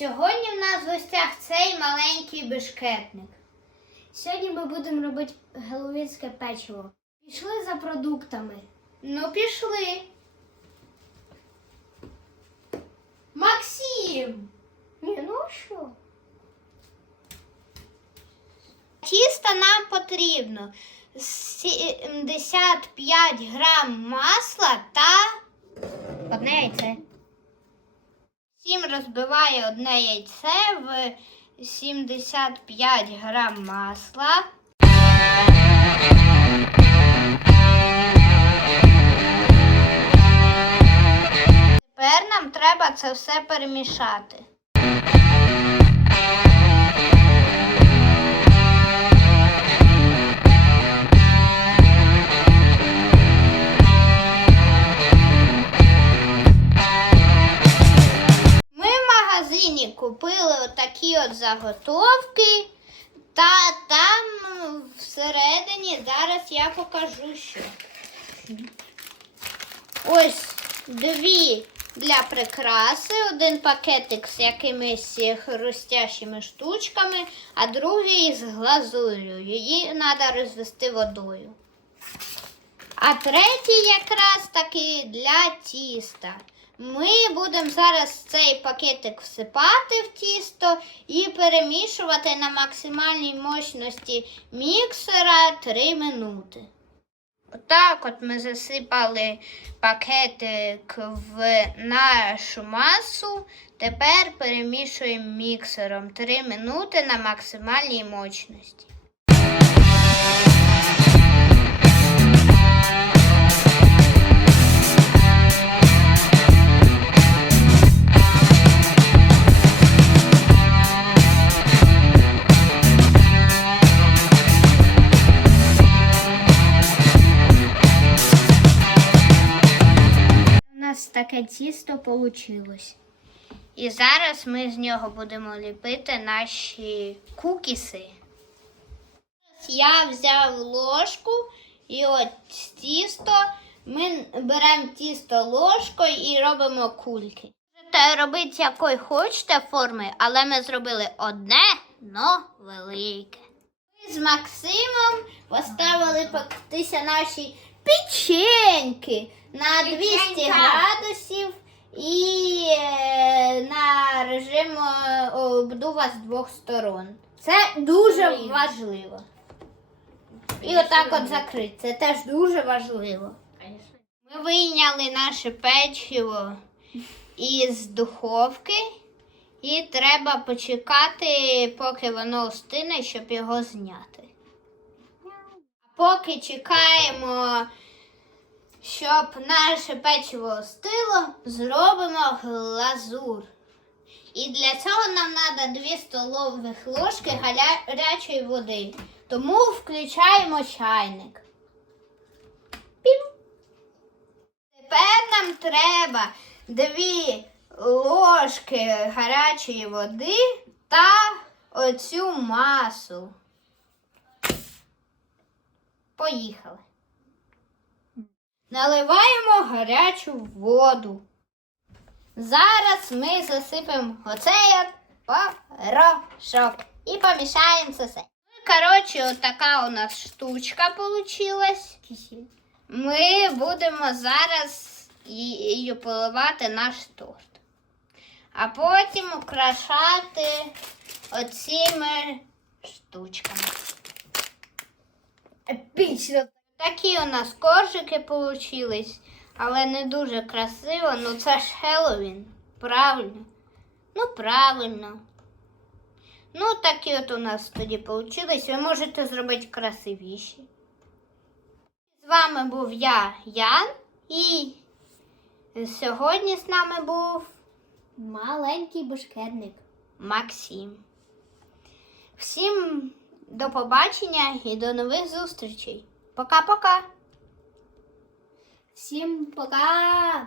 сьогодні в нас в гостях цей маленький бешкетник. Сьогодні ми будемо робити геловінське печиво. Пішли за продуктами. Ну, пішли. Максим! Ні, ну що? Тіста нам потрібно 75 грам масла та одне яйце. Сім розбиває одне яйце в 75 грам масла. Тепер нам треба це все перемішати. Магазині купили отакі от заготовки, та там всередині зараз я покажу що. Ось дві для прикраси, один пакетик з якимись хрустящими штучками, а другий з глазур'ю. Її треба розвести водою. А третій якраз таки для тіста. Ми будемо зараз цей пакетик всипати в тісто і перемішувати на максимальній мощності міксера 3 минути. Отак от ми засипали пакетик в нашу масу. Тепер перемішуємо міксером 3 минути на максимальній мощності. Нас таке тісто вийшло. І зараз ми з нього будемо ліпити наші кукіси. Я взяв ложку і от тісто. Ми беремо тісто ложкою і робимо кульки. Можете робити якої хочете форми, але ми зробили одне, но велике. Ми з Максимом поставили пектися наші печеньки на 200 Печенька. градусів і е, на режим е, обдува з двох сторон. Це дуже Блін. важливо. І отак от закрити. Це теж дуже важливо. Ми вийняли наше печиво із духовки. І треба почекати, поки воно остине, щоб його зняти. Поки чекаємо, щоб наше печиво остило, зробимо глазур. І для цього нам треба 2 столових ложки гарячої води. Тому включаємо чайник. Пім. Тепер нам треба 2 ложки гарячої води та оцю масу. Поїхали. Наливаємо гарячу воду. Зараз ми засипемо оцей порошок і помішаємо це все. Ну, Коротше, отака у нас штучка получилась. Ми будемо зараз її поливати наш торт. А потім украшати оціми штучками. Епічно. Такі у нас коржики получились, але не дуже красиво. Ну це ж Хеллоуін. Правильно. Ну, правильно. Ну, такі от у нас тоді получились. Ви можете зробити красивіші. З вами був я, Ян, і сьогодні з нами був Маленький бешкетник. Максим. Всім до побачення і до нових зустрічей. Пока-пока! Всім пока!